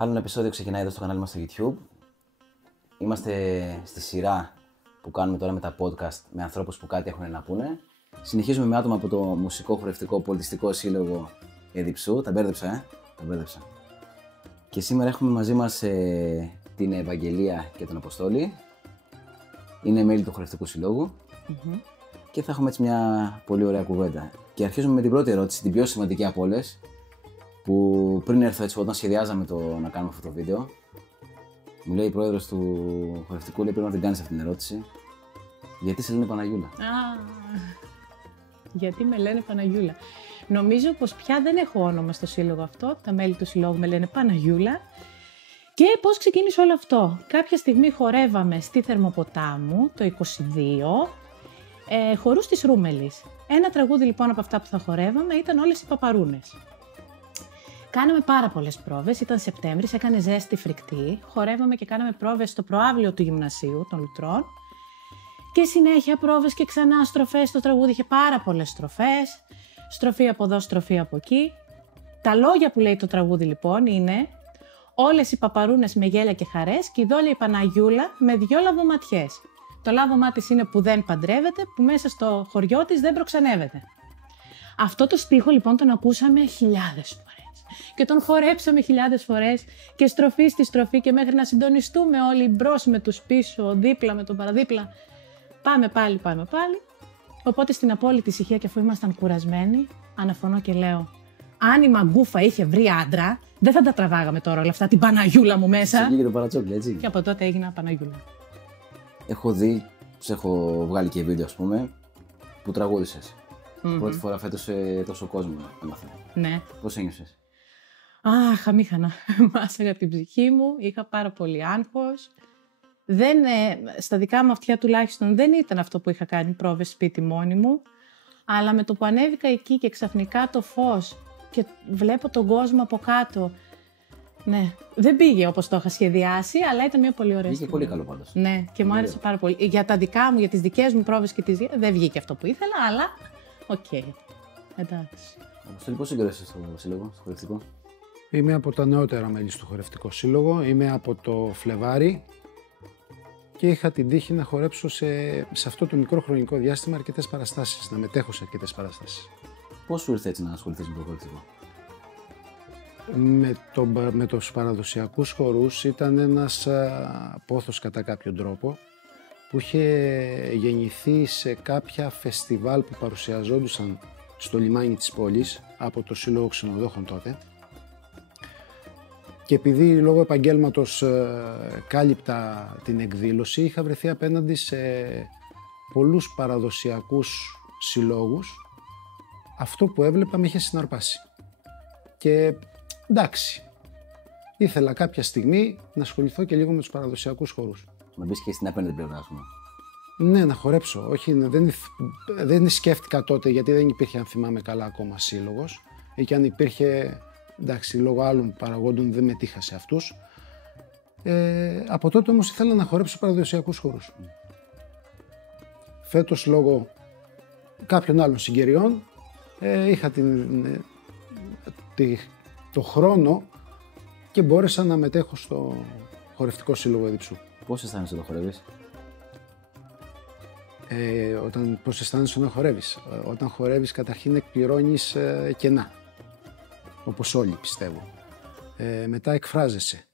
Άλλο ένα επεισόδιο ξεκινάει εδώ στο κανάλι μας στο YouTube. Είμαστε στη σειρά που κάνουμε τώρα με τα podcast με ανθρώπους που κάτι έχουν να πούνε. Συνεχίζουμε με άτομα από το Μουσικό Χορευτικό Πολιτιστικό Σύλλογο Εδιψού. Τα μπέρδεψα, τα μπέρδεψα. Και σήμερα έχουμε μαζί μας την Ευαγγελία και τον Αποστόλη. Είναι μέλη του Χορευτικού Συλλόγου. Και θα έχουμε έτσι μια πολύ ωραία κουβέντα. Και αρχίζουμε με την πρώτη ερώτηση, την πιο σημαντική από όλες. Που πριν έρθω έτσι, όταν σχεδιάζαμε να κάνουμε αυτό το βίντεο, μου λέει η πρόεδρος του χορευτικού, λέει, πρέπει να την κάνεις αυτή την ερώτηση. Γιατί σε λένε Παναγιούλα? Γιατί με λένε Παναγιούλα? Νομίζω πως πια δεν έχω όνομα στο σύλλογο αυτό. Τα μέλη του συλλόγου με λένε Παναγιούλα. Και πώς ξεκίνησε όλο αυτό? Κάποια στιγμή χορεύαμε στη Θερμοποτάμου, το 22, χορούς της Ρούμελης. Ένα τραγούδι λοιπόν από αυτά που θα χορεύαμε ήταν Όλες οι Παπαρούνες. Κάναμε πάρα πολλές πρόβες, ήταν Σεπτέμβρης, έκανε ζέστη φρικτή, χορεύαμε και κάναμε πρόβες στο προαύλιο του γυμνασίου των Λουτρών και συνέχεια πρόβες και ξανά στροφές. Το τραγούδι είχε πάρα πολλές στροφές, στροφή από εδώ, στροφή από εκεί. Τα λόγια που λέει το τραγούδι λοιπόν είναι «Όλες οι παπαρούνες με γέλια και χαρές και η δόλια η Παναγιούλα με δυο λαβοματιές». Το λάβωμά της είναι που δεν παντρεύεται, που μέσα στο χωριό της δεν προξενεύεται. Αυτό το στίχο λοιπόν τον ακούσαμε χιλιάδες φορές. Και τον χορέψαμε χιλιάδες φορές και στροφή στη στροφή και μέχρι να συντονιστούμε όλοι μπρος με τους πίσω, δίπλα με τον παραδίπλα. Πάμε πάλι. Οπότε στην απόλυτη ησυχία και αφού ήμασταν κουρασμένοι, αναφωνώ και λέω αν η Μαγκούφα είχε βρει άντρα, δεν θα τα τραβάγαμε τώρα όλα αυτά την Παναγιούλα μου μέσα. Σε βγήκε το παρατσόκλι, έτσι. Και από τότε έγινα Παναγιούλα. Έχω δει, τους έχω βγάλει και βίντεο ας πούμε, που τραγούδησες. Πρώτη φορά φέτος σε τόσο κόσμο έμαθα. Ναι. Πώς ένιωσες? Αχ, αμήχανα. Μάσαγα την ψυχή μου, είχα πάρα πολύ άγχος. Στα δικά μου αυτιά τουλάχιστον δεν ήταν αυτό που είχα κάνει πρόβες σπίτι μόνη μου. Αλλά με το που ανέβηκα εκεί και ξαφνικά το φως και βλέπω τον κόσμο από κάτω. Ναι, δεν πήγε όπως το είχα σχεδιάσει, αλλά ήταν μια πολύ ωραία στιγμή. Βγήκε πολύ καλό πάντως. Ναι, και μου άρεσε πάρα πολύ. Για τα δικά μου, για τις δικές μου πρόβες και δεν βγήκε αυτό που ήθελα, αλλά οκ. Εντάξει. Αποστόλη, πώς συγκρότησες στο σύλλογο, στο χορευτικό? Είμαι από τα νεότερα μέλη του Χορευτικό Σύλλογο. Είμαι από το Φλεβάρι και είχα την τύχη να χορέψω σε αυτό το μικρό χρονικό διάστημα αρκετές παραστάσεις, να μετέχω σε αρκετές παραστάσεις. Πώς σου ήρθε έτσι να ασχοληθείς με το χορευτικό? Με τους παραδοσιακούς χορούς ήταν ένας πόθος κατά κάποιον τρόπο που είχε γεννηθεί σε κάποια φεστιβάλ που παρουσιαζόντουσαν στο λιμάνι της πόλης από το Σύλλογο Ξενοδόχων τότε. Και επειδή λόγω επαγγέλματος κάλυπτα την εκδήλωση, είχα βρεθεί απέναντι σε πολλούς παραδοσιακούς συλλόγους. Αυτό που έβλεπα με είχε συναρπάσει. Και εντάξει, ήθελα κάποια στιγμή να ασχοληθώ και λίγο με τους παραδοσιακούς χορούς. Να μπεις και στην απέναντι πλευρά, ας πούμε. Ναι, να χορέψω. Όχι, δεν σκέφτηκα τότε, γιατί δεν υπήρχε, αν θυμάμαι καλά, ακόμα σύλλογος. Ή και αν υπήρχε, εντάξει, λόγω άλλων παραγόντων δεν μετήχα σε αυτούς. Από τότε όμως ήθελα να χορέψω παραδοσιακούς χορούς. Φέτος, λόγω κάποιων άλλων συγκαιριών, είχα το χρόνο και μπόρεσα να μετέχω στο Χορευτικό Σύλλογο Εδιψού. Πώς αισθάνεσαι όταν χορεύεις? Πώς αισθάνεσαι όταν χορεύεις? Όταν χορεύεις καταρχήν εκπληρώνεις κενά, όπως όλοι πιστεύω. Μετά εκφράζεσαι.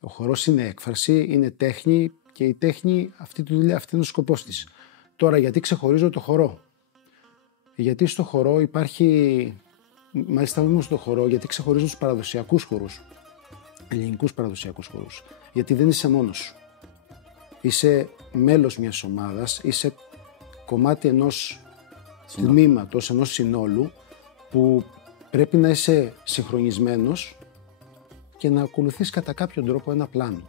Ο χορός είναι έκφραση, είναι τέχνη και η τέχνη αυτή τη δουλειά, αυτή είναι ο σκοπός της. Τώρα γιατί ξεχωρίζω το χορό? Γιατί στο χορό υπάρχει, μάλιστα όχι στο χορό, γιατί ξεχωρίζω τους παραδοσιακούς χορούς, ελληνικούς παραδοσιακούς χορούς. Γιατί δεν είσαι μόνος σου. Είσαι μέλος μιας ομάδας, είσαι κομμάτι ενός τμήματος, ενός συνόλου που πρέπει να είσαι συγχρονισμένος και να ακολουθείς κατά κάποιον τρόπο ένα πλάνο.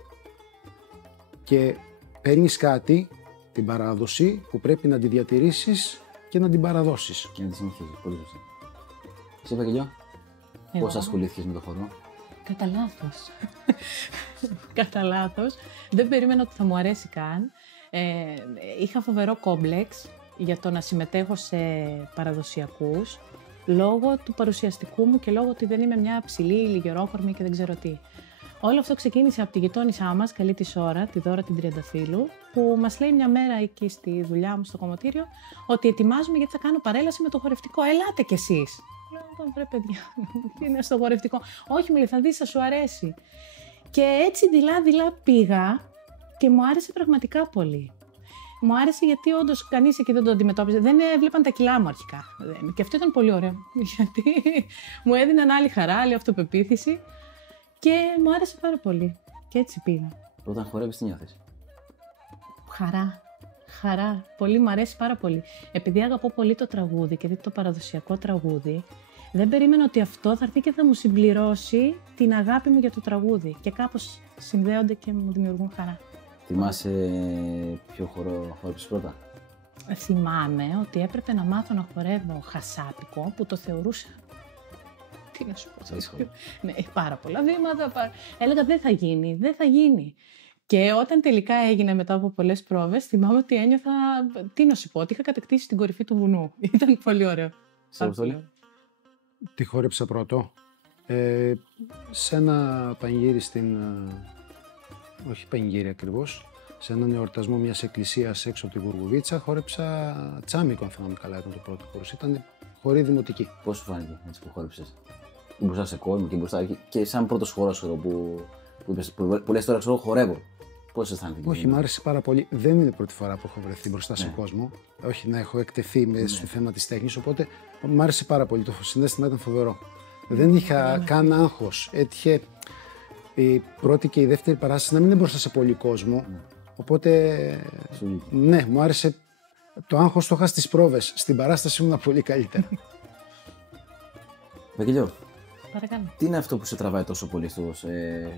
Και παίρνεις κάτι, την παράδοση, που πρέπει να τη διατηρήσεις και να την παραδώσεις. Και να τη συνεχίζεις, πολύ σωστά. Εσύ, Ευαγγελιό, πώς ασχολήθηκες με το χορό? Κατά λάθος. Κατά λάθος. Δεν περίμενα ότι θα μου αρέσει καν. Είχα φοβερό κόμπλεξ για το να συμμετέχω σε παραδοσιακούς. λόγω του παρουσιαστικού μου και λόγω ότι δεν είμαι μια ψηλή, λιγερόκορμη και δεν ξέρω τι. Όλο αυτό ξεκίνησε από τη γειτόνισά μας, καλή της ώρα, τη Δώρα την Τριανταφύλου, που μας λέει μια μέρα εκεί στη δουλειά μου στο κομμωτήριο ότι ετοιμάζουμε γιατί θα κάνω παρέλαση με το χορευτικό. Ελάτε κι εσείς. Λέω, βρε παιδιά, τι είναι στο χορευτικό. Όχι, μου λέει, θα δεις, θα σου αρέσει. Και έτσι δειλά-δειλά πήγα και μου άρεσε πραγματικά πολύ. Μου άρεσε γιατί όντως κανείς εκεί δεν το αντιμετώπιζε. Δεν έβλεπαν τα κιλά μου αρχικά. Και αυτό ήταν πολύ ωραίο. Γιατί μου έδιναν άλλη χαρά, άλλη αυτοπεποίθηση. Και μου άρεσε πάρα πολύ. Και έτσι πήγα. Όταν χορεύεις, τι νιώθεις? Χαρά. Πολύ, μου αρέσει πάρα πολύ. Επειδή αγαπώ πολύ το τραγούδι και το παραδοσιακό τραγούδι, δεν περίμενα ότι αυτό θα έρθει και θα μου συμπληρώσει την αγάπη μου για το τραγούδι. Και κάπως συνδέονται και μου δημιουργούν χαρά. Θυμάσαι ποιο χορό χόρεψες πρώτα? Θυμάμαι ότι έπρεπε να μάθω να χορεύω χασάπικο, που το θεωρούσα. Τι να σου πω, ναι, πάρα πολλά βήματα. Έλεγα δεν θα γίνει. Και όταν τελικά έγινε μετά από πολλές πρόβες, θυμάμαι ότι ένιωθα, τι να σου πω, ότι είχα κατακτήσει την κορυφή του βουνού. Ήταν πολύ ωραίο. Σε Αποστόλη? Τι χόρεψα πρώτο? Σε ένα πανηγύρι όχι πανηγύρι ακριβώς, σε έναν εορτασμό μιας εκκλησίας έξω από τη Γουργουβίτσα, χόρεψα τσάμικο, αν θυμάμαι καλά, ήταν το πρώτο χορός. Ήταν χορή δημοτική. Πώς σου φάνηκε έτσι που χόρεψες? Μπροστά σε κόσμο και μπροστά και σαν πρώτος χορός που λες τώρα ξέρω χορεύω. Πώς αισθάνθηκε? Όχι, μου άρεσε πάρα πολύ. Δεν είναι η πρώτη φορά που έχω βρεθεί μπροστά σε κόσμο. Όχι να έχω εκτεθεί στο θέμα της τέχνης, οπότε μου άρεσε πάρα πολύ. Το συναίσθημα ήταν φοβερό. Δεν είχα καν άγχος. Έτυχε η πρώτη και η δεύτερη παράσταση να μην είναι μπροστά σε πολύ κόσμο. Οπότε, ναι, μου άρεσε. Το άγχος το είχα στις πρόβες. Στην παράσταση ήμουν πολύ καλύτερα. Βαγγελιό, παρακαλώ. Τι είναι αυτό που σε τραβάει τόσο πολύ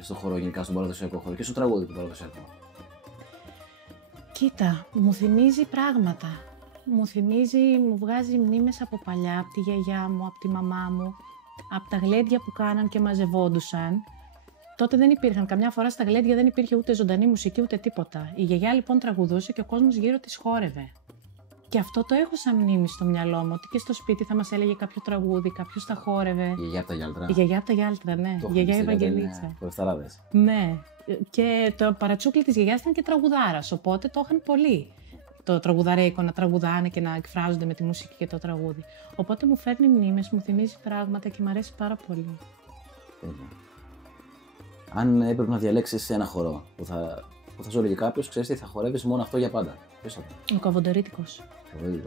στο χώρο, γενικά στον παραδοσιακό χώρο και στο τραγούδι του παραδοσιακού? Κοίτα, μου θυμίζει πράγματα. Μου βγάζει μνήμες από παλιά, από τη γιαγιά μου, από τη μαμά μου, από τα γλέντια που κάναν και μαζευόντουσαν. Τότε δεν υπήρχαν, καμιά φορά στα γλέντια δεν υπήρχε ούτε ζωντανή μουσική ούτε τίποτα. Η γιαγιά λοιπόν τραγουδούσε και ο κόσμος γύρω της χόρευε. Και αυτό το έχω σαν μνήμη στο μυαλό μου, ότι και στο σπίτι θα μας έλεγε κάποιο τραγούδι, κάποιος τα χόρευε. Η γιαγιά από τα Γιάλτρα. Η γιαγιά από τα Γιάλτρα, ναι. Η γιαγιά Ευαγγελίτσα. Χορευταράδες. Ναι. Και το παρατσούκλι της γιαγιάς ήταν και τραγουδάρας, οπότε το είχαν πολύ. Το τραγουδαρέικο, να τραγουδάνε και να εκφράζονται με τη μουσική και το τραγούδι. Οπότε μου φέρνει μνήμες, μου θυμίζει πράγματα και μου αρέσει πάρα πολύ. Αν έπρεπε να διαλέξεις ένα χορό που θα σου έλεγε κάποιος, ξέρεις τι, θα χορεύεις μόνο αυτό για πάντα, ποιος θα ήταν? Ο Καβοντορίτικος.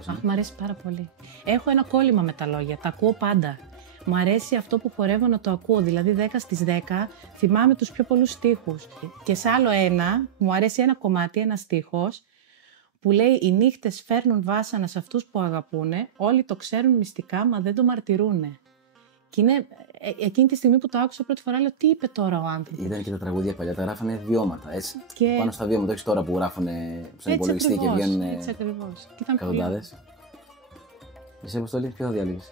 Αχ, μου αρέσει πάρα πολύ. Έχω ένα κόλλημα με τα λόγια, τα ακούω πάντα. Μου αρέσει αυτό που χορεύω να το ακούω, δηλαδή 10 στις 10 θυμάμαι τους πιο πολλούς στίχους. Και σε άλλο ένα, μου αρέσει ένα κομμάτι, ένα στίχος, που λέει «Οι νύχτες φέρνουν βάσανα σε αυτούς που αγαπούνε, όλοι το ξέρουν μυστικά, μα δεν το μαρτυρούνε». Και είναι εκείνη τη στιγμή που το άκουσα πρώτη φορά, λέω τι είπε τώρα ο άνθρωπος. Ήταν και τα τραγούδια παλιά, τα γράφανε βιώματα, έτσι. Και... πάνω στα βιώματα, όχι τώρα που γράφανε στον υπολογιστή και βγαίνουν εκατοντάδες. Εσύ, Αποστόλη, ποιο θα διαλέγεις?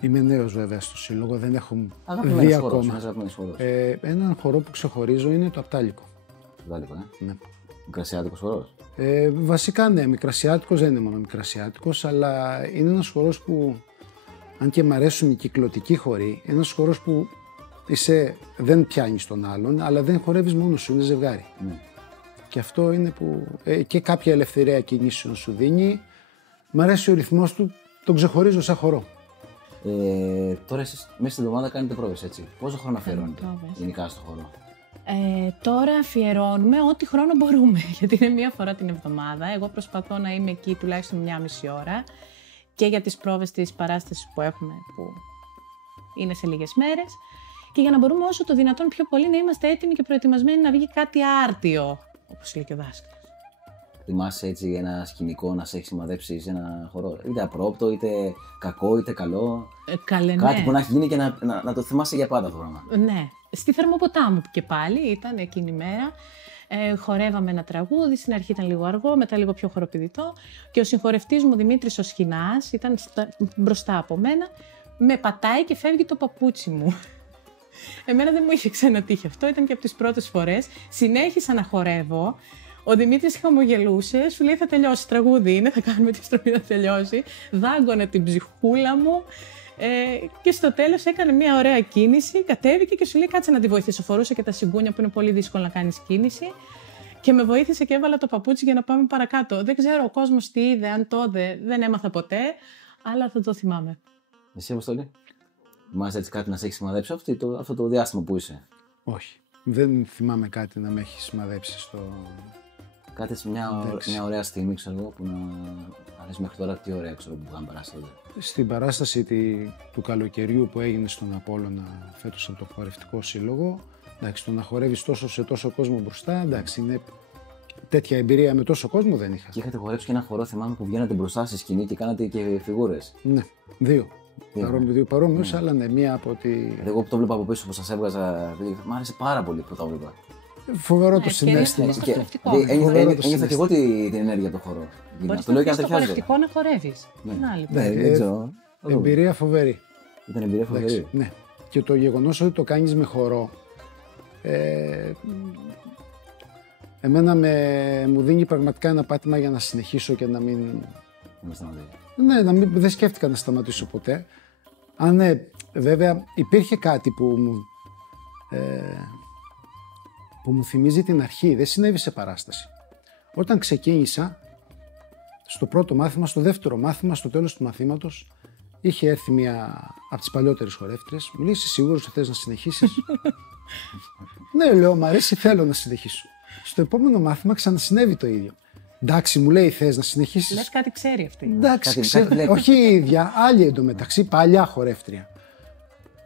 Είμαι νέος βέβαια στο σύλλογο, δεν έχω δει ακόμα. Έναν χορό που ξεχωρίζω είναι το Απτάλικο. Το Απτάλικο, ναι. Μικρασιάτικος χορός. Βασικά ναι, μικρασιάτικος δεν είναι μόνο μικρασιάτικος, αλλά είναι ένας χορός που, αν και μ' αρέσουν οι κυκλωτικοί χοροί, ένας χορός που δεν πιάνεις τον άλλον, αλλά δεν χορεύεις μόνος σου, είναι ζευγάρι. Ναι. Και αυτό είναι που και κάποια ελευθερία κινήσεων σου δίνει. Μ' αρέσει ο ρυθμός του, τον ξεχωρίζω σαν χορό. Τώρα εσείς μέσα στην εβδομάδα κάνετε πρόβες, έτσι. Πόσο χρόνο αφιερώνετε γενικά στο χορό? Τώρα αφιερώνουμε ό,τι χρόνο μπορούμε, γιατί είναι μία φορά την εβδομάδα. Εγώ προσπαθώ να είμαι εκεί τουλάχιστον 1,5 ώρα και για τις πρόβες της παράστασης που έχουμε, που είναι σε λίγες μέρες, και για να μπορούμε όσο το δυνατόν πιο πολύ να είμαστε έτοιμοι και προετοιμασμένοι να βγει κάτι άρτιο, όπως λέει και ο δάσκαλος. Θυμάσαι έτσι ένα σκηνικό να σε έχει σημαδέψει σε ένα χορό, είτε απρόπτο, είτε κακό, είτε καλό? Κάτι που να έχει γίνει και να το θυμάσαι για πάντα το πράγμα. Ναι. Στη Θερμοποτάμου και πάλι ήταν εκείνη η μέρα. Χορεύαμε ένα τραγούδι, στην αρχή ήταν λίγο αργό, μετά λίγο πιο χοροπηδητό, και ο συγχορευτής μου Δημήτρης ο Σχοινάς ήταν μπροστά από μένα, με πατάει και φεύγει το παπούτσι μου. Εμένα δεν μου είχε ξανατύχει αυτό, ήταν και από τις πρώτες φορές. Συνέχισα να χορεύω. Ο Δημήτρης χαμογελούσε, σου λέει θα τελειώσει, τραγούδι είναι, θα κάνουμε τη στροφή να τελειώσει. Δάγκωνε την ψυχούλα μου και στο τέλος έκανε μια ωραία κίνηση, κατέβηκε και σου λέει κάτσε να τη βοηθήσω. Φορούσε και τα σιγκούνια που είναι πολύ δύσκολο να κάνεις κίνηση. Και με βοήθησε και έβαλα το παπούτσι για να πάμε παρακάτω. Δεν ξέρω ο κόσμος τι είδε, αν το είδε, δεν έμαθα ποτέ, αλλά θα το θυμάμαι. Εσύ, Αποστόλη, θυμάσαι έτσι κάτι να σε έχει σημαδέψει αυτό το διάστημα που είσαι? Όχι. Δεν θυμάμαι κάτι να με έχει σημαδέψει στο. Κάτι έτσι, μια ωραία στιγμή, ξέρω εγώ, που να αρέσει μέχρι τώρα. Τι ωραία, ξέρω, που είχαμε περάσει τότε. Στην παράσταση του καλοκαιριού που έγινε στον Απόλλωνα φέτος από το Χορευτικό Σύλλογο, εντάξει, το να χορεύεις σε τόσο κόσμο μπροστά, εντάξει, είναι τέτοια εμπειρία με τόσο κόσμο δεν είχα. Και είχατε χορέψει και ένα χορό, θυμάμαι, που βγαίνατε μπροστά στη σκηνή και κάνατε και φιγούρες. Ναι, δύο παρόμοιους, αλλά ναι, μία από τη. Εγώ που το βλέπα από πίσω που σας έβγαζα, μ' άρεσε πάρα πολύ που το βλέπα. Φοβερό το συναίσθημα. Ένιωθα και εγώ την ενέργεια από το χορό. Μπορείς να πεις στο χορευτικό να χορεύεις. Εμπειρία φοβερή. Ήταν εμπειρία φοβερή. Ναι. Και το γεγονός ότι το κάνεις με χορό, εμένα μου δίνει πραγματικά ένα πάτημα για να συνεχίσω και να μην. Ναι, δεν σκέφτηκα να σταματήσω ποτέ. Αν ναι, βέβαια υπήρχε κάτι που μου θυμίζει την αρχή, δεν συνέβη σε παράσταση. Όταν ξεκίνησα, στο πρώτο μάθημα, στο δεύτερο μάθημα, στο τέλος του μαθήματος, είχε έρθει μία από τις παλιότερες χορεύτριες, μου λέει, είσαι σίγουρος ότι θες να συνεχίσεις? Ναι, λέω, μ' αρέσει, θέλω να συνεχίσω. Στο επόμενο μάθημα ξανασυνέβη το ίδιο. Εντάξει, μου λέει, θες να συνεχίσεις? Λες κάτι ξέρει αυτή. Εντάξει, όχι η ίδια, άλλη εντωμεταξύ, παλιά χορεύτρια.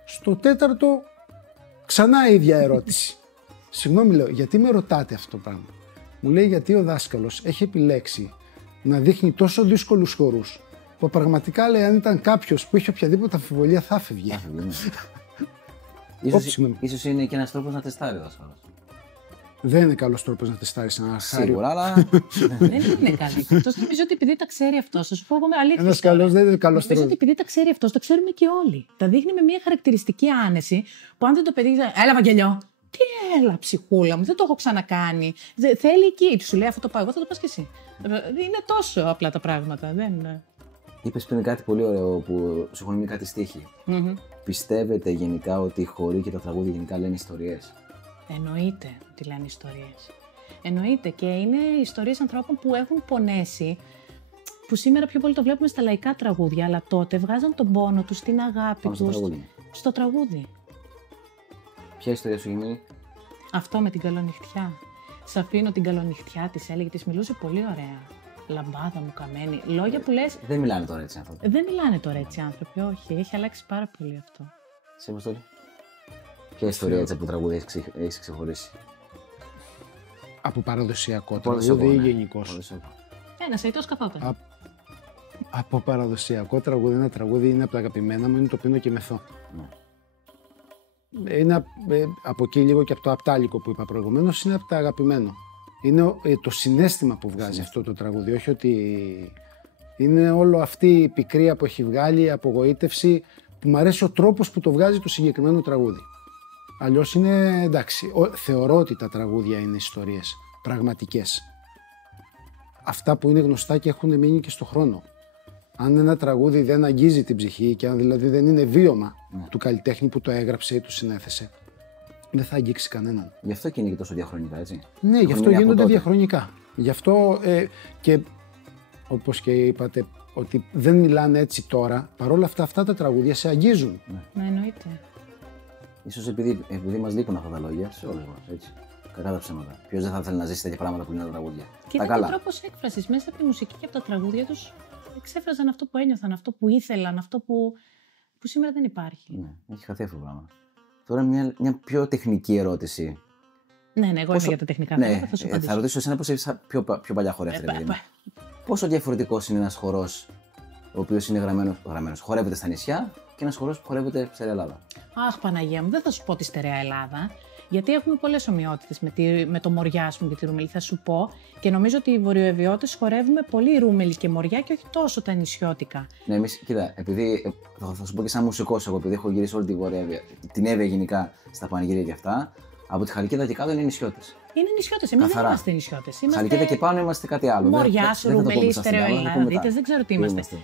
Στο τέταρτο, ξανά η ίδια ερώτηση. Συγγνώμη, λέω, γιατί με ρωτάτε αυτό το πράγμα? Μου λέει, γιατί ο δάσκαλος έχει επιλέξει να δείχνει τόσο δύσκολους χορούς, που πραγματικά, λέει, αν ήταν κάποιος που είχε οποιαδήποτε αμφιβολία θα έφευγε. Ίσως είναι και ένας τρόπος να τεστάρει ο δάσκαλος. Δεν είναι καλός τρόπος να τεστάρεις ένα χάριο. Σίγουρα, αλλά. Δεν είναι καλή. Αυτός νομίζω ότι επειδή τα ξέρει αυτός, θα σου πω εγώ με αλήθεια. Ένας καλός δεν είναι καλός τρόπος. Νομίζω ότι επειδή τα ξέρει αυτός, το ξέρουμε και όλοι. Τα δείχνει με μια χαρακτηριστική άνεση που αν δεν το παιδί. Έλα, Βαγγελιό. Τι έλα, ψυχούλα μου, δεν το έχω ξανακάνει. Θέλει εκεί. Σου λέει αυτό το πάω. Εγώ θα το πας και εσύ. Είναι τόσο απλά τα πράγματα. Δεν. Είπες πριν κάτι πολύ ωραίο που σου έχουν μείνει κάτι στίχοι. Πιστεύετε γενικά ότι οι χοροί και τα τραγούδια γενικά λένε ιστορίες? Εννοείται ότι λένε ιστορίες. Εννοείται και είναι ιστορίες ανθρώπων που έχουν πονέσει, που σήμερα πιο πολύ το βλέπουμε στα λαϊκά τραγούδια, αλλά τότε βγάζαν τον πόνο τους, την αγάπη τους στο τραγούδι. Ποια ιστορία σου γίνει? Αυτό με την καλονυχτιά. Σ' αφήνω την καλονυχτιά της, έλεγε, της μιλούσε πολύ ωραία. Λαμπάδα μου καμένη. Λόγια που λες. Δεν μιλάνε τώρα έτσι άνθρωποι. Δεν μιλάνε τώρα έτσι άνθρωποι, όχι. Έχει αλλάξει πάρα πολύ αυτό. Σε Αποστόλη. Ποια ιστορία έτσι από τραγούδια έχεις ξεχωρίσει? Από παραδοσιακό τραγούδι ή γενικώς? Ένας αητός καθόταν. Από παραδοσιακό τραγούδι, ένα τραγούδι είναι από τα αγαπημένα μου, είναι το Πίνω και Μεθώ. Είναι από εκεί λίγο και από το Απτάλικο που είπα προηγουμένως, είναι από τα αγαπημένα. Είναι το συναίσθημα που βγάζει αυτό το τραγούδι, όχι ότι είναι όλο αυτή η πικρία που έχει βγάλει, η απογοήτευση, που μου αρέσει ο τρόπος που το βγάζει το συγκεκριμένο τραγούδι. Αλλιώς είναι εντάξει, θεωρώ ότι τα τραγούδια είναι ιστορίες πραγματικές. Αυτά που είναι γνωστά και έχουν μείνει και στο χρόνο. Αν ένα τραγούδι δεν αγγίζει την ψυχή και αν δηλαδή δεν είναι βίωμα του καλλιτέχνη που το έγραψε ή του συνέθεσε, δεν θα αγγίξει κανέναν. Γι' αυτό και είναι και τόσο διαχρονικά, έτσι. Ναι, γι' αυτό γίνονται διαχρονικά. Γι' αυτό και όπως και είπατε, ότι δεν μιλάνε έτσι τώρα, παρόλα αυτά τα τραγούδια σε αγγίζουν. Ναι, εννοείται. Ίσως επειδή μας λείπουν αυτά τα λόγια, σε όλους μας, έτσι. Κακά τα ψέματα. Ποιος δεν θα ήθελε να ζήσει τέτοια πράγματα που λένε τα τραγούδια? Και ήταν και τρόπος έκφρασης. Μέσα από τη μουσική και από τα τραγούδια τους εξέφραζαν αυτό που ένιωθαν, αυτό που ήθελαν, αυτό που σήμερα δεν υπάρχει. Ναι, έχει χαθεί αυτό το πράγμα. Τώρα μια πιο τεχνική ερώτηση. Ναι, εγώ είμαι για τα τεχνικά θέματα, θα σου απαντήσω. Θα ρωτήσω εσένα πώς είσαι πιο παλιά χορεύτρια. Πόσο διαφορετικός είναι ένας χορός ο οποίος είναι γραμμένος, χορεύεται στα νησιά και ένας χορός που χορεύεται στην Ελλάδα? Αχ, Παναγία μου, δεν θα σου πω τη στερεά Ελλάδα, γιατί έχουμε πολλές ομοιότητες με το Μοριά, ας πούμε, και τη Ρούμελη. Θα σου πω και νομίζω ότι οι βορειοεβιώτες χορεύουμε πολύ Ρούμελη και Μοριά και όχι τόσο τα νησιώτικα. Ναι, εμείς, κοίτα, επειδή θα σου πω και σαν μουσικός, εγώ επειδή έχω γυρίσει όλη την Εύβοια γενικά στα πανηγύρια και αυτά, από τη Χαλκίδα και κάτω είναι νησιώτες. Είναι νησιώτες. Εμείς δεν είμαστε νησιώτες. Χαλκίδα και πάνω είμαστε κάτι άλλο. Μοριάς, Ρουμελής, Στερεοελλάδες, δεν ξέρω τι είμαστε.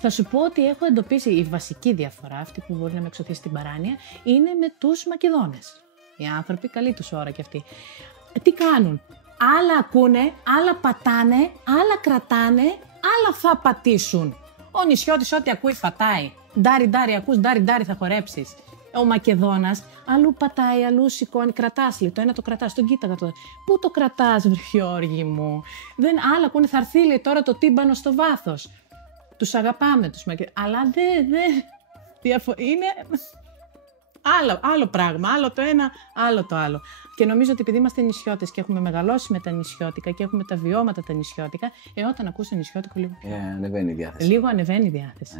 Θα σου πω ότι έχω εντοπίσει η βασική διαφορά, αυτή που μπορεί να με εξωθήσει στην παράνοια, είναι με τους Μακεδόνες. Οι άνθρωποι, καλή τους ώρα κι αυτοί. Τι κάνουν? Άλλα ακούνε, άλλα πατάνε, άλλα κρατάνε, άλλα θα πατήσουν. Ο νησιώτης ό,τι ακούει πατάει. Ντάρι, ακούς, ντάρι θα χορέψεις. Ο Μακεδόνας αλλού πατάει, αλλού σηκώνει, κρατάς το ένα το κρατάς, τον κοίταγα τώρα. Πού το κρατάς, βρε Γιώργη μου? Άλλα ακούνε, θα έρθει λέει, τώρα το τύμπανο στο βάθος. Τους αγαπάμε τους Μακεδόνες, αλλά είναι άλλο πράγμα, άλλο το ένα, άλλο το άλλο. Και νομίζω ότι επειδή είμαστε νησιώτες και έχουμε μεγαλώσει με τα νησιώτικα και έχουμε τα βιώματα τα νησιώτικα, όταν ακούς το νησιώτικο λίγο. Ανεβαίνει η διάθεση. Λίγο ανεβαίνει η διάθεση.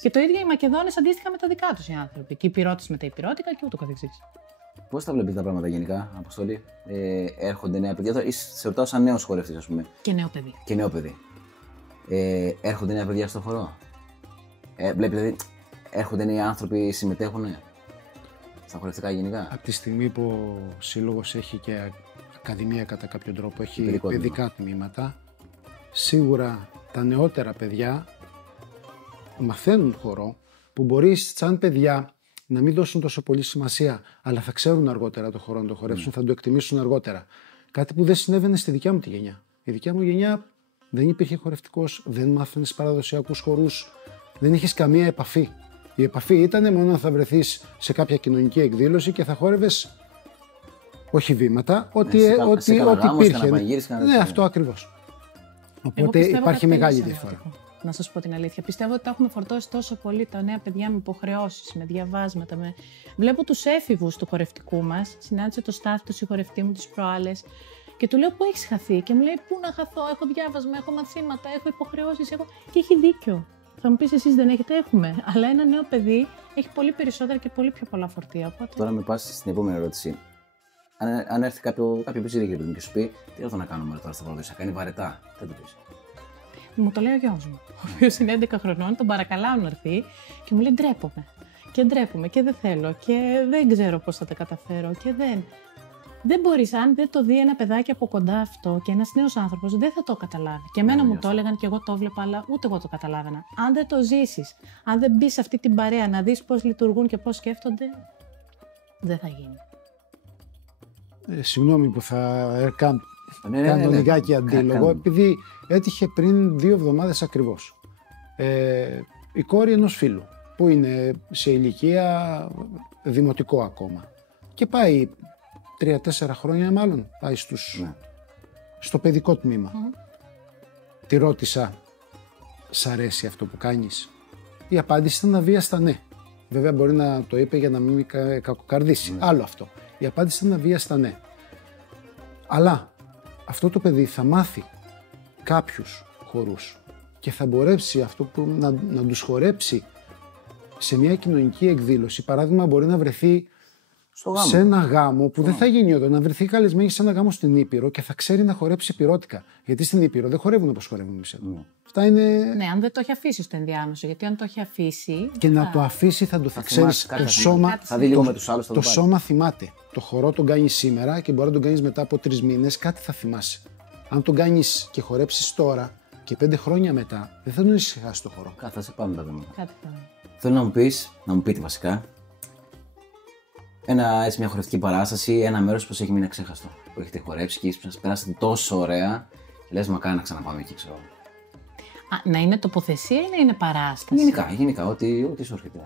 Και το ίδιο οι Μακεδόνες αντίστοιχα με τα δικά τους οι άνθρωποι. Και οι Πυρώτες με τα Υπηρώτικα και ούτω καθεξής. Πώς τα βλέπετε τα πράγματα γενικά, Αποστόλη? Έρχονται νέα παιδιά, σε ρωτάω σαν νέος χορευτής, ας πούμε. Και νέο παιδί. Έρχονται νέα παιδιά στο χορό. Βλέπετε, δηλαδή, έρχονται νέοι άνθρωποι, συμμετέχουν στα χορευτικά γενικά. Από τη στιγμή που ο Σύλλογος έχει και ακαδημία κατά κάποιο τρόπο, έχει παιδικά τμήματα, σίγουρα τα νεότερα παιδιά μαθαίνουν χορό που μπορεί σαν παιδιά να μην δώσουν τόσο πολύ σημασία, αλλά θα ξέρουν αργότερα το χορό να το χορέψουν, θα το εκτιμήσουν αργότερα. Κάτι που δεν συνέβαινε στη δικιά μου τη γενιά. Η δικιά μου γενιά δεν υπήρχε χορευτικός, δεν μάθαινες παραδοσιακούς χορούς, δεν είχες καμία επαφή. Η επαφή ήταν μόνο να θα βρεθείς σε κάποια κοινωνική εκδήλωση και θα χόρευες όχι βήματα, ό,τι υπήρχε. Ναι, αυτό ακριβώς. Οπότε υπάρχει μεγάλη διαφορά. Να σας πω την αλήθεια. Πιστεύω ότι τα έχουμε φορτώσει τόσο πολύ τα νέα παιδιά με υποχρεώσεις, με διαβάσματα. Βλέπω τους έφηβους του χορευτικού μας. Συνάντησα το Στάθη, το συγχορευτή μου, τις προάλλες. Και του λέω: Πού έχεις χαθεί? Και μου λέει: Πού να χαθώ? Έχω διάβασμα, έχω μαθήματα, έχω υποχρεώσεις. Και έχει δίκιο. Θα μου πεις, εσείς δεν έχετε? Έχουμε. Αλλά ένα νέο παιδί έχει πολύ περισσότερα και πολύ πιο πολλά φορτία. Οπότε... Τώρα με πας στην επόμενη ερώτηση. Αν έρθει κάποιο πιτσιρίκι και σου πει: Τι έρθω να κάνουμε τώρα στα παραδοσιακά, κάνει βαρετά. Τι θα του πεις? Μου το λέει ο γιος μου, ο οποίος είναι 11 χρονών, τον παρακαλάω να έρθει και μου λέει: Ντρέπομαι. Και ντρέπομαι και δεν θέλω και δεν ξέρω πώς θα τα καταφέρω και δεν μπορείς, αν δεν το δει ένα παιδάκι από κοντά αυτό και ένας νέος άνθρωπος, δεν θα το καταλάβει. Και εμένα μου το έλεγαν και εγώ το έβλεπα, αλλά ούτε εγώ το καταλάβαινα. Αν δεν το ζήσεις, αν δεν μπεις σε αυτή την παρέα να δεις πώς λειτουργούν και πώς σκέφτονται, δεν θα γίνει. Συγγνώμη που θα κάνω λιγάκι αντίλογο, επειδή έτυχε πριν 2 εβδομάδες ακριβώς. Η κόρη ενός φίλου, που είναι σε ηλικία δημοτικό ακόμα και πάει 3-4 χρόνια μάλλον, πάει στο παιδικό τμήμα. Τη ρώτησα: Σ' αρέσει αυτό που κάνεις? Η απάντηση ήταν αβίαστα ναι. Βέβαια μπορεί να το είπε για να μην κακοκαρδίσει. Άλλο αυτό. Η απάντηση ήταν αβίαστα ναι. Αλλά αυτό το παιδί θα μάθει κάποιους χορούς και θα μπορέσει αυτό που να τους χορέψει σε μια κοινωνική εκδήλωση. Παράδειγμα, μπορεί να βρεθεί σε ένα γάμο που δεν θα γίνει εδώ, να βρεθεί καλεσμένη σε ένα γάμο στην Ήπειρο και θα ξέρει να χορέψει πυρώτικα. Γιατί στην Ήπειρο δεν χορεύουν όπως χορεύουμε εμείς εδώ. Αυτά είναι... Ναι, αν δεν το έχει αφήσει στο ενδιάμεσο. Γιατί αν το έχει αφήσει. Και να το αφήσει θα ξέρεις. Το σώμα, θα δει λίγο με τους άλλους. Το σώμα θυμάται. Το χορό τον κάνεις σήμερα και μπορεί να τον κάνεις μετά από 3 μήνες, κάτι θα θυμάσαι. Αν τον κάνεις και χορέψεις τώρα και 5 χρόνια μετά, δεν θα τον έχεις χάσει το χορό. Κάτι θα σε πάμε τα δεδομένα. Θέλω να μου πείτε βασικά. Μια χορευτική παράσταση, ένα μέρος που έχει μείνει αξέχαστο. Που έχετε χορέψει και περάσατε τόσο ωραία. Λες, μακάρι να ξαναπάμε εκεί, ξέρω. Να είναι τοποθεσία ή να είναι παράσταση? Γενικά, ό,τι σου έρχεται.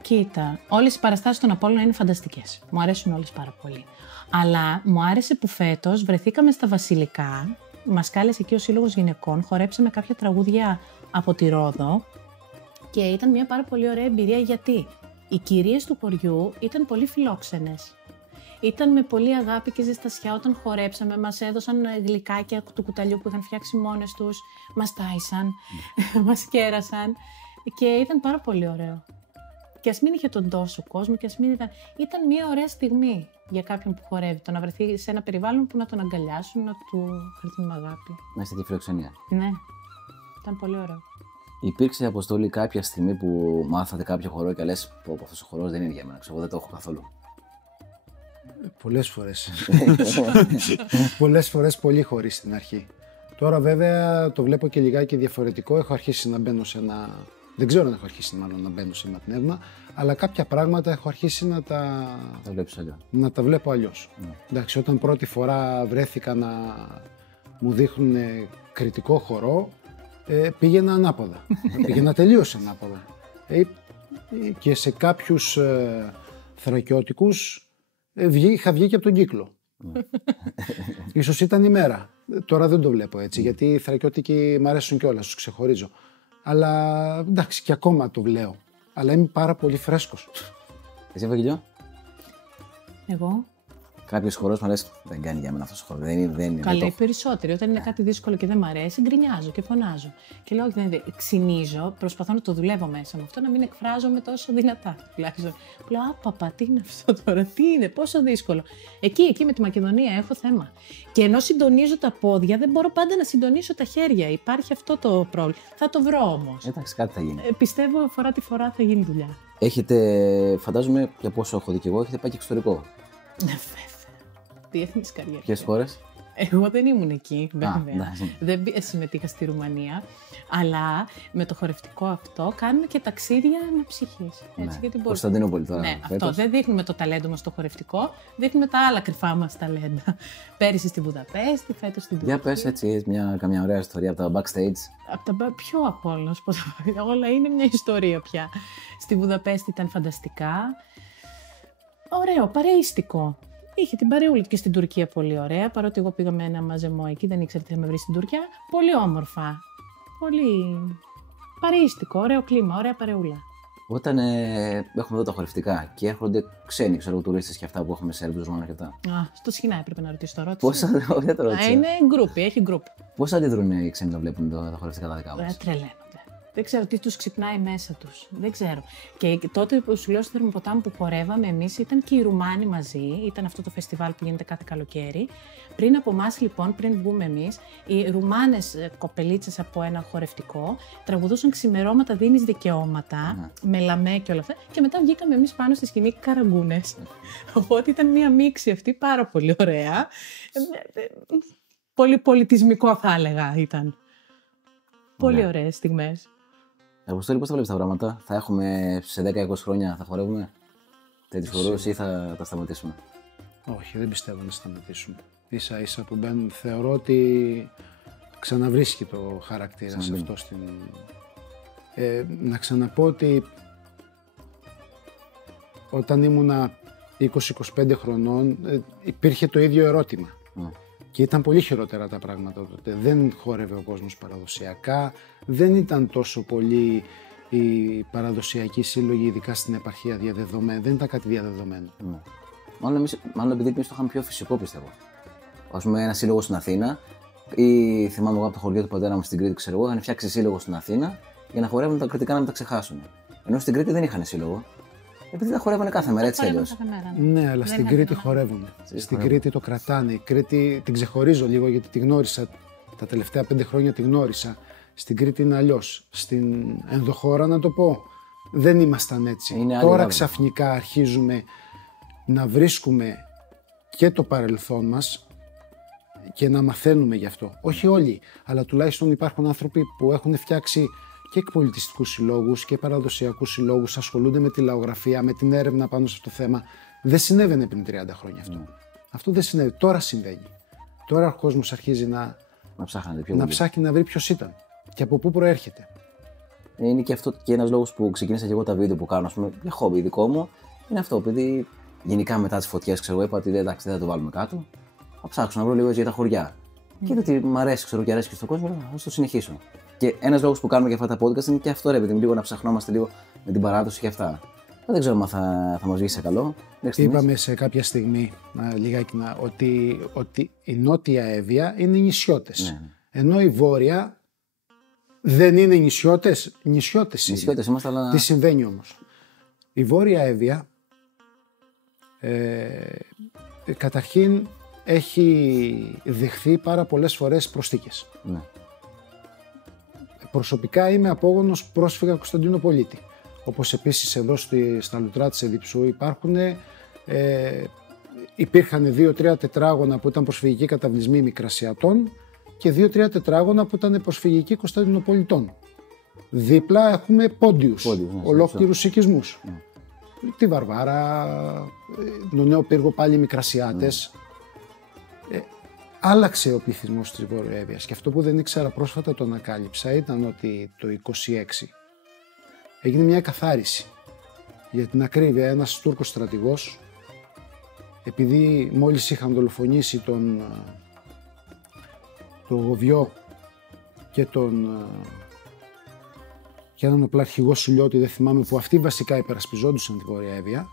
Κοίτα, όλες οι παραστάσεις των Απόλλωνα είναι φανταστικές. Μου αρέσουν όλες πάρα πολύ. Αλλά μου άρεσε που φέτος βρεθήκαμε στα Βασιλικά, μας κάλεσε εκεί ο Σύλλογος Γυναικών, χορέψαμε κάποια τραγούδια από τη Ρόδο και ήταν μια πάρα πολύ ωραία εμπειρία. Γιατί οι κυρίες του χωριού ήταν πολύ φιλόξενες. Ήταν με πολύ αγάπη και ζεστασιά όταν χορέψαμε, μας έδωσαν γλυκάκια του κουταλιού που είχαν φτιάξει μόνες τους, μας τάισαν, μας κέρασαν και ήταν πάρα πολύ ωραίο. Και ας μην είχε τον τόσο κόσμο και ας μην ήταν μια ωραία στιγμή για κάποιον που χορεύει, το να βρεθεί σε ένα περιβάλλον που να τον αγκαλιάσουν, να του χαρθούν με αγάπη. Να είστε τη φιλοξενία. Ναι, ήταν πολύ ωραίο. Υπήρξε, Αποστόλη, κάποια στιγμή που μάθατε κάποιο χορό και λες: Πω, αυτός ο χορός δεν είναι για μένα, εγώ δεν το έχω καθόλου? Πολλές φορές. Πολλές φορές πολύ χωρίς στην αρχή. Τώρα βέβαια το βλέπω και λιγάκι διαφορετικό. Έχω αρχίσει να μπαίνω σε ένα... Δεν ξέρω αν έχω αρχίσει μάλλον να μπαίνω σε ένα πνεύμα, αλλά κάποια πράγματα έχω αρχίσει να τα βλέπω αλλιώς. Εντάξει, όταν πρώτη φορά βρέθηκα να μου δείχνουν κριτικό χορό, πήγαινα ανάποδα. Πήγαινα τελείως ανάποδα. Και σε κάποιους θρακιώτικους είχα βγει και από τον κύκλο. Ίσως ήταν η μέρα. Τώρα δεν το βλέπω έτσι, γιατί οι θρακιώτικοι μ' αρέσουν κιόλας, τους ξεχωρίζω. Αλλά εντάξει, και ακόμα το λέω. Αλλά είμαι πάρα πολύ φρέσκος. Εσύ, Βαγγελιό? Εγώ. Κάποιος χορός μου αρέσει. Δεν κάνει για μένα αυτός ο χορός. Δεν είναι. Καλά, οι περισσότεροι. Όταν είναι κάτι δύσκολο και δεν μ' αρέσει, γκρινιάζω και φωνάζω. Και λέω ότι ξυνίζω, προσπαθώ να το δουλεύω μέσα μου αυτό, να μην εκφράζομαι τόσο δυνατά. Τουλάχιστον. Λέω, παπα, τι είναι αυτό τώρα, τι είναι, πόσο δύσκολο. Εκεί με τη Μακεδονία έχω θέμα. Και ενώ συντονίζω τα πόδια, δεν μπορώ πάντα να συντονίσω τα χέρια. Υπάρχει αυτό το πρόβλημα. Θα το βρω όμως. Εντάξει, κάτι θα γίνει. Πιστεύω φορά τη φορά θα γίνει δουλειά. Έχετε, φαντάζομαι, για πόσο έχω δει και εγώ, έχετε πάει και εξωτερικό. Βέβαια. Διεθνής καριέρα. Ποιες χώρες? Εγώ δεν ήμουν εκεί, βέβαια. Δεν συμμετείχα στη Ρουμανία, αλλά με το χορευτικό αυτό κάνουμε και ταξίδια αναψυχής. Κωνσταντινούπολη τώρα. Ναι, αυτό. Δεν δείχνουμε το ταλέντο μας στο χορευτικό, δείχνουμε τα άλλα κρυφά μας ταλέντα. Πέρυσι στη Βουδαπέστη, φέτος στην Τουρκία. Για πες έτσι, καμιά ωραία ιστορία από τα backstage. Πιο απ' όλα, όλα είναι μια ιστορία πια. Στη Βουδαπέστη ήταν φανταστικά. Ωραίο, παρεΐστικο. Είχε την παρεούλα και στην Τουρκία πολύ ωραία, παρότι εγώ πήγα με ένα μαζεμό εκεί, δεν ήξερα τι θα με βρει στην Τουρκία. Πολύ όμορφα. Πολύ παρεΐστικο, ωραίο κλίμα, ωραία παρεούλα. Όταν έχουμε εδώ τα χορευτικά και έρχονται ξένοι, τουρίστες και αυτά που έχουμε Σέρβους, Ρουμάνους και αυτά. Στο Σχοινά έπρεπε να ρωτήσω τώρα. Δεν το ρώτησα. Είναι γκρουπ, έχει γκρουπ. Πώς αντιδρούν οι ξένοι να βλέπουν τα χορευτικά τα δικά μας? Τρελαίνονται. Δεν ξέρω τι τους ξυπνάει μέσα τους. Δεν ξέρω. Και τότε που σου λέω στο Θερμοποτάμι που χορεύαμε εμείς, ήταν και οι Ρουμάνοι μαζί. Ήταν αυτό το φεστιβάλ που γίνεται κάθε καλοκαίρι. Πριν από εμάς, λοιπόν, πριν βγούμε εμείς, οι Ρουμάνες κοπελίτσες από ένα χορευτικό τραγουδούσαν ξημερώματα, δίνεις δικαιώματα, με λαμέ και όλα αυτά. Και μετά βγήκαμε εμείς πάνω στη σκηνή καραγκούνες. Οπότε ήταν μία μίξη αυτή πάρα πολύ ωραία. Πολύ πολιτισμικό θα έλεγα ήταν. Πολύ ωραίες στιγμές. Αποστόλη, πώς θα βλέπεις τα πράγματα? Θα έχουμε σε 10-20 χρόνια, θα χορεύουμε τέτοιους χορούς ή θα τα σταματήσουμε? Όχι, δεν πιστεύω να σταματήσουμε. Ίσα ίσα που μπαίνουν, θεωρώ ότι ξαναβρίσκει το χαρακτήρα σε αυτό. Να ξαναπώ ότι όταν ήμουνα 20-25 χρονών υπήρχε το ίδιο ερώτημα. Και ήταν πολύ χειρότερα τα πράγματα τότε. Δεν χόρευε ο κόσμος παραδοσιακά, δεν ήταν τόσο πολύ οι παραδοσιακοί σύλλογοι, ειδικά στην επαρχία, διαδεδομένοι. Δεν ήταν κάτι διαδεδομένο. Μάλλον επειδή εμείς το είχαμε πιο φυσικό, πιστεύω. Ας πούμε, ένα σύλλογο στην Αθήνα, ή θυμάμαι εγώ από το χωριό του πατέρα μου στην Κρήτη, ξέρω εγώ, είχαν φτιάξει σύλλογο στην Αθήνα για να χορεύουν τα κριτικά να μην τα ξεχάσουν. Ενώ στην Κρήτη δεν είχαν σύλλογο. Επειδή τα χορεύανε κάθε μέρα, έτσι αλλιώς. Ναι, αλλά στην Κρήτη χορεύουν. Στην Κρήτη το κρατάνε. Η Κρήτη την ξεχωρίζω λίγο γιατί τη γνώρισα. Τα τελευταία 5 χρόνια τη γνώρισα. Στην Κρήτη είναι αλλιώς. Στην ενδοχώρα, να το πω, δεν ήμασταν έτσι. Τώρα ξαφνικά αρχίζουμε να βρίσκουμε και το παρελθόν μας και να μαθαίνουμε γι' αυτό. Όχι όλοι, αλλά τουλάχιστον υπάρχουν άνθρωποι που έχουν φτιάξει και εκπολιτιστικούς συλλόγους και παραδοσιακούς συλλόγους, ασχολούνται με τη λαογραφία, με την έρευνα πάνω σε αυτό το θέμα. Δεν συνέβαινε πριν 30 χρόνια αυτό. Αυτό δεν συνέβη. Τώρα συμβαίνει. Τώρα ο κόσμος αρχίζει να ψάχνει να βρει ποιος ήταν και από πού προέρχεται. Είναι και αυτό και ένας λόγος που ξεκίνησα και εγώ τα βίντεο που κάνω, ας πούμε, για χόμπι δικό μου. Είναι αυτό, επειδή γενικά μετά τις φωτιές, ξέρω εγώ, είπα ότι εντάξει, δεν θα το βάλουμε κάτω. Θα ψάξω να βρω λίγο για τα χωριά. Και είδα ότι μου αρέσει, ξέρω, και αρέσει και στον κόσμο, θα το συνεχίσω. Και ένας λόγος που κάνουμε και αυτά τα podcast είναι και αυτό, ρε παιδί μου, λίγο να ψαχνόμαστε λίγο με την παράδοση και αυτά. Δεν ξέρω αν θα μας βγει σε καλό. Είπαμε σε κάποια στιγμή λιγάκι ότι η Νότια Εύβοια είναι νησιώτες. Ναι. Ενώ η Βόρεια δεν είναι νησιώτες. Νησιώτες είμαστε, αλλά... Τι συμβαίνει όμως? Η Βόρεια Εύβοια καταρχήν έχει δεχθεί πάρα πολλές φορές προσθήκες. Ναι. Προσωπικά είμαι απόγονος πρόσφυγα Κωνσταντινοπολίτη. Όπως επίσης εδώ στα Λουτρά της Εδιψού υπάρχουν υπήρχαν 2-3 τετράγωνα που ήταν προσφυγικοί καταβλισμοί Μικρασιατών και 2-3 τετράγωνα που ήταν προσφυγικοί Κωνσταντινοπολιτών. Δίπλα έχουμε πόντιους, ολόκληρους οικισμούς. Τη Βαρβάρα, τον Νέο Πύργο πάλι Μικρασιάτες. Άλλαξε ο πληθυσμός της Βορειοεύβοιας και αυτό που δεν ήξερα πρόσφατα το ανακάλυψα ήταν ότι το 26 έγινε μια εκαθάριση. Για την ακρίβεια, ένας Τούρκος στρατηγός, επειδή μόλις είχαν δολοφονήσει τον Γοβιό και έναν οπλαρχηγό Σουλιώτη, δεν θυμάμαι, που αυτοί βασικά υπερασπιζόντουσαν τη Βόρεια Εύβοια,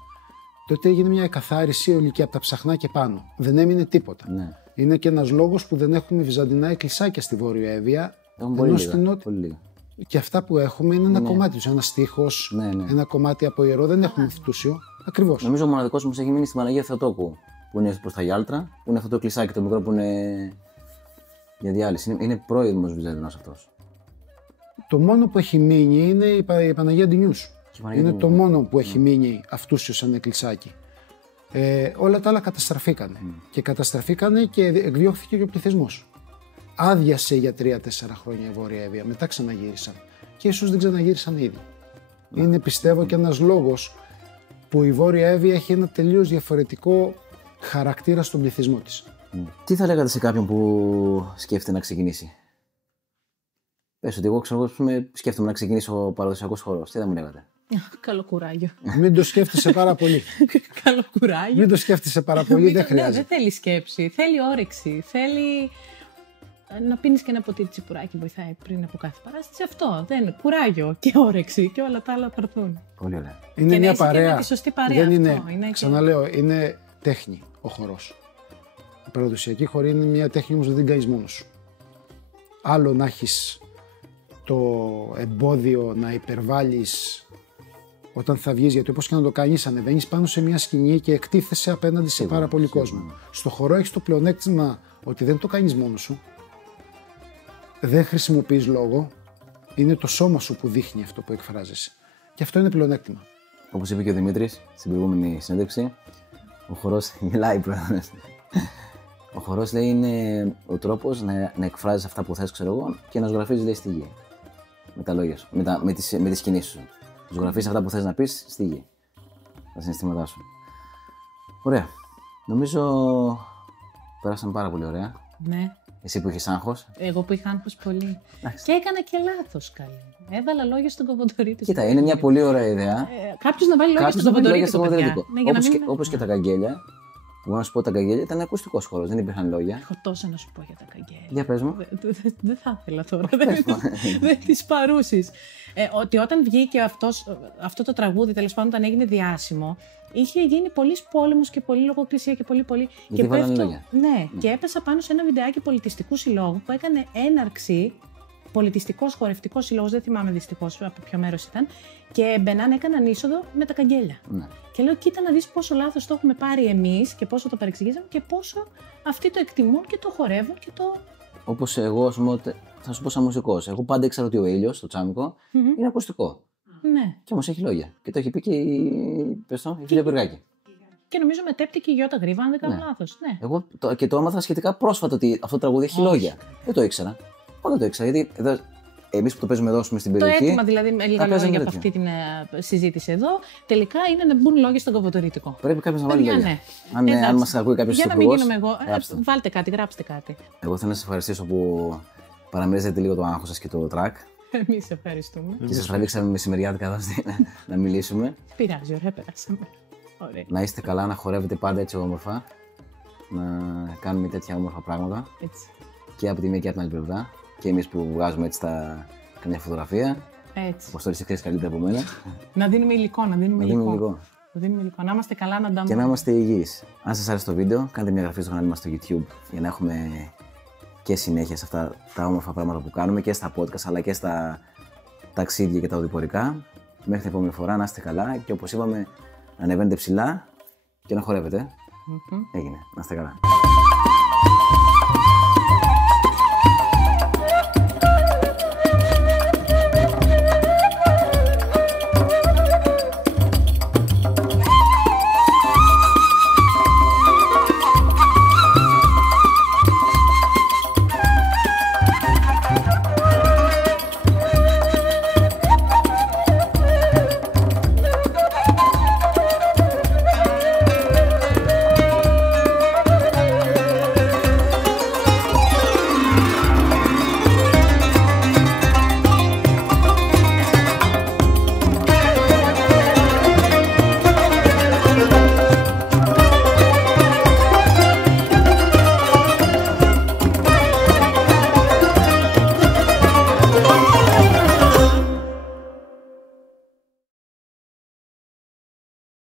τότε έγινε μια εκαθάριση ολική από τα Ψαχνά και πάνω. Δεν έμεινε τίποτα. Ναι. Είναι και ένας λόγος που δεν έχουμε βυζαντινά εκκλησάκια στη Βόρεια Εύβοια. Πολύ λίγα. Και αυτά που έχουμε είναι ένα κομμάτι τους, ένα στίχος, ένα κομμάτι από ιερό, δεν έχουμε φυτούσιο. Ακριβώς. Νομίζω ο μοναδικός μας έχει μείνει στη Παναγία Θεοτόκου, που είναι προς τα Γιάλτρα, που είναι αυτό το εκκλησάκι το μικρό που είναι για διάλυση. Είναι πρώιμος βυζαντινός αυτός. Το μόνο που έχει μείνει είναι η Παναγία Ντινιούς. Είναι το μόνο που έχει μείνει αυτούσιο σαν εκκλησάκι. Όλα τα άλλα καταστραφήκανε. Και καταστραφήκανε και εκδιώχθηκε και ο πληθυσμός. Άδειασε για 3-4 χρόνια η Βόρεια Εύβοια, μετά ξαναγύρισαν. Και ίσως δεν ξαναγύρισαν ήδη. Είναι, πιστεύω, και ένας λόγος που η Βόρεια Εύβοια έχει ένα τελείως διαφορετικό χαρακτήρα στον πληθυσμό της. Τι θα λέγατε σε κάποιον που σκέφτεται να ξεκινήσει? Πες ότι εγώ σκέφτομαι να ξεκινήσω παραδοσιακός χορός. Τι θα μου λέγατε? Καλό κουράγιο. Μην το σκέφτεσαι πάρα πολύ. Καλό κουράγιο. Μην το σκέφτεσαι πάρα πολύ, δεν χρειάζεται. Δεν θέλει σκέψη, θέλει όρεξη, θέλει να πίνεις και ένα ποτήρι τσιπουράκι, βοηθάει πριν από κάθε παράσταση. Αυτό δεν είναι κουράγιο και όρεξη και όλα τα άλλα θα έρθουν. Πολύ ωραία. Είναι μια παρέα. Τη σωστή παρέα. Δεν είναι, ξαναλέω, είναι τέχνη ο χορός. Η παραδοσιακή χορή είναι μια τέχνη, όμως δεν την κάνεις μόνος σου. Άλλο να έχεις το εμπόδιο να υπερβάλλεις όταν θα βγεις, γιατί όπως και να το κάνεις, ανεβαίνεις πάνω σε μια σκηνή και εκτίθεσαι απέναντι σε πάρα πολύ κόσμο. Στο χορό έχεις το πλεονέκτημα ότι δεν το κάνεις μόνος σου, δεν χρησιμοποιείς λόγο, είναι το σώμα σου που δείχνει αυτό που εκφράζεσαι. Και αυτό είναι πλεονέκτημα. Όπως είπε και ο Δημήτρης στην προηγούμενη συνέντευξη, ο χορός μιλάει πρώτα. Ο χορός, λέει, είναι ο τρόπος να εκφράζεις αυτά που θες, ξέρω εγώ, και να ζωγραφίζεις, λέει, στη γη. Με τα λόγια σου, με τις κινήσεις σου. Ζωγραφίζεις αυτά που θες να πεις στη γη. Τα συναισθήματά σου. Ωραία. Νομίζω πέρασαμε πάρα πολύ ωραία. Ναι. Εσύ που είχες άγχος. Εγώ που είχα άγχος πολύ. Και έκανα και λάθος, καλή. Έβαλα λόγια στον Κοβοντορίτικο. Κοίτα, είναι μια πολύ ωραία ιδέα. Κάποιος να βάλει λόγια στον Κοβοντορίτικο. Όπως και τα καγγέλια. Εγώ να σου πω, τα καγγέλια ήταν ακουστικός χορός, δεν υπήρχαν λόγια. Έχω τόσα να σου πω για τα καγγέλια. Για πες μου. Δεν θα ήθελα τώρα. Δεν τις παρούσεις. Ότι όταν βγήκε αυτό το τραγούδι, τέλος πάντων, όταν έγινε διάσημο, είχε γίνει πολλής πόλεμος και πολλή λογοκρισία και πολύ. Γιατί βάλανε λόγια. Ναι, και έπεσα πάνω σε ένα βιντεάκι πολιτιστικού συλλόγου που έκανε έναρξη. Πολιτιστικός χορευτικός συλλόγος, δεν θυμάμαι δυστυχώς από ποιο μέρος ήταν, και μπαινάνε, έκαναν είσοδο με τα καγγέλια. Ναι. Και λέω, κοίτα να δεις πόσο λάθος το έχουμε πάρει εμείς και πόσο το παρεξηγήσαμε και πόσο αυτοί το εκτιμούν και το χορεύουν και το. Όπως εγώ, θα σου πω σαν μουσικός. Εγώ πάντα ήξερα ότι ο ήλιος, το τσάμικο, είναι ακουστικό. Ναι. Και όμως έχει λόγια. Και το έχει πει και η Φίλια Πυργάκη. Και νομίζω μετέπτει και η Γιώτα Γρήβα, αν δεν κάνω λάθος. Ναι. Εγώ και το έμαθα σχετικά πρόσφατα ότι αυτό το τραγούδι έχει λόγια. Δεν το ήξερα. Δεν το ήξερα, γιατί εμείς που το παίζουμε εδώ στην περιοχή. Το αίτημα δηλαδή, με λίγα λόγια από αυτή την συζήτηση εδώ, τελικά είναι να μπουν λόγια στον Κοβοντορίτικο. Πρέπει κάποιος να βάλει λόγια. Αν μας ακούει κάποιος για να μην γίνομαι εγώ, βάλτε κάτι, γράψτε κάτι. Εγώ θέλω να σας ευχαριστήσω που παραμερίζετε λίγο το άγχος σας και το track. Εμείς ευχαριστούμε. Και σας τραβήξαμε μεσημεριάτικα εδώ να μιλήσουμε. Πειράζει, ωραία, περάσαμε. Να είστε καλά, να χορεύετε πάντα έτσι όμορφα. Να κάνουμε τέτοια όμορφα πράγματα. Έτσι. Και από τη μία και από την άλλη πλευρά. Και εμείς που βγάζουμε έτσι καμιά φωτογραφία. Έτσι. Πώς το ξέρεις καλύτερα από μένα. Να δίνουμε υλικό, να δίνουμε υλικό. Να είμαστε καλά, να τα. Και να είμαστε υγιείς. Αν σας άρεσε το βίντεο, κάντε μια εγγραφή στο κανάλι μας στο YouTube για να έχουμε και συνέχεια σε αυτά τα όμορφα πράγματα που κάνουμε και στα podcast αλλά και στα ταξίδια και τα οδηπορικά. Μέχρι την επόμενη φορά να είστε καλά και όπως είπαμε, να ανεβαίνετε ψηλά και να χορεύετε. Έγινε. Να είστε καλά.